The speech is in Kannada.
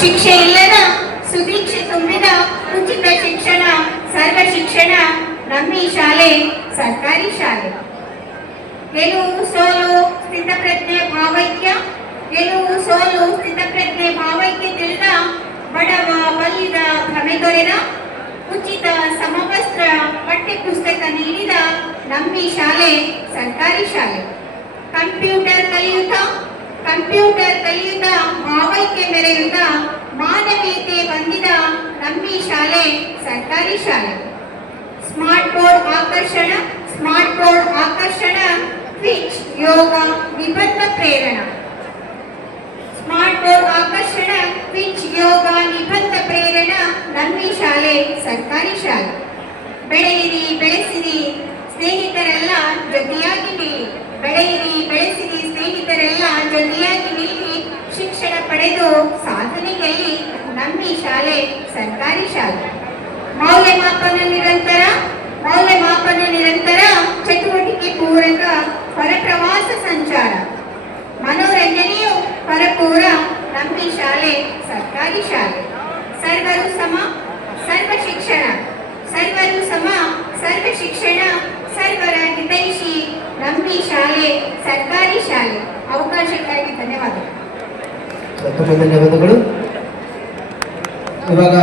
ಶಿಕ್ಷೆ ಇಲ್ಲದ ಸುದೀಕ್ಷೆ ತುಂಬಿದ, ಉಚಿತ ಶಿಕ್ಷಣ, ಸರ್ವ ಶಿಕ್ಷಣ, ನಮ್ಮಿ ಶಾಲೆ, ಸರ್ಕಾರಿ ಶಾಲೆ. ಗೆಲುವು ಸೋಲು, ಸ್ಥಿತಪ್ರಜ್ಞೆ, ಭಾವೈಕ್ಯ. ಗೆಲುವು ಸೋಲು, ಸ್ಥಿತಪ್ರಜ್ಞೆ, ಭಾವೈಕ್ಯ ತಿಳಿದ, ಬಡವ, ಬಲ್ಲಿದ, ಭ್ರಮೆ ಉಚಿತ ಸಮವಸ್ತ್ರ, ಪಠ್ಯ ಪುಸ್ತಕ ನೀಡಿದ, ನಮ್ಮಿ ಶಾಲೆ, ಸರ್ಕಾರಿ ಶಾಲೆ. ಕಂಪ್ಯೂಟರ್ ಕಲಿಯುತ್ತ ಕಂಪ್ಯೂಟರ್ ಕಲಿಯುತ್ತ ಭಾವೈಕ್ಯ ಮೆರೆಯುತ್ತ ಮಾನವೀಯತೆ ಹೊಂದಿದ ನಮ್ಮಿ ಶಾಲೆ ಸರ್ಕಾರಿ ಶಾಲೆ. ಸ್ಮಾರ್ಟ್ ಬೋರ್ಡ್ ಆಕರ್ಷಣ, ಸ್ಮಾರ್ಟ್ ಬೋರ್ಡ್ ಆಕರ್ಷಣ ಟ್ವಿಚ್ ಯೋಗ ನಿಬಂಧ ಪ್ರೇರಣ. ಸ್ಮಾರ್ಟ್ ಬೋರ್ಡ್ ಆಕರ್ಷಣ ಟ್ವಿಚ್ ಯೋಗ ನಿಬಂಧ ಪ್ರೇರಣ ನಮ್ಮಿ ಶಾಲೆ, ಸರ್ಕಾರಿ ಶಾಲೆ. ಬೆಳೆಯಿರಿ, ಬೆಳೆಸಿರಿ, ಸ್ನೇಹಿತರೆಲ್ಲ ಜೊತೆಯಾಗಿ ನಿಲ್ಲಿ. ಬೆಳೆಯಿರಿ, ಬೆಳೆಸಿರಿ, ಸ್ನೇಹಿತರೆಲ್ಲ ಜೊತೆಯಾಗಿ ನಿಲ್ಲಿ. ಶಿಕ್ಷಣ ಪಡೆದು ಸಾಧನೆಯಲ್ಲಿ ನಮ್ಮಿ ಶಾಲೆ ಸರ್ಕಾರಿ ಶಾಲೆ. ಮೌಲ್ಯಮಾಪನ ನಿರಂತರ ಮೌಲ್ಯಮಾಪನ ನಿರಂತರ, ಚಟುವಟಿಕೆ ಪೂರಕ ಹೊರ ಪ್ರವಾಸ ಸಂಚಾರ. ಮನೋರಂಜನೆಯು ಪರಪೂರ ನಮ್ಮ ಶಾಲೆ, ಸರ್ಕಾರಿ ಶಾಲೆ. ಸರ್ವರು ಸಮ ಸರ್ವ ಶಿಕ್ಷಣ ಸರ್ವರು ಸಮ ಸರ್ವ ಶಿಕ್ಷಣ ಸರ್ವರ ಹಿತೈಷಿ ನಂಬಿ ಶಾಲೆ, ಸರ್ಕಾರಿ ಶಾಲೆ. ಅವಕಾಶಕ್ಕಾಗಿ ಧನ್ಯವಾದಗಳು. ಧನ್ಯವಾದಗಳು ಇವಾಗ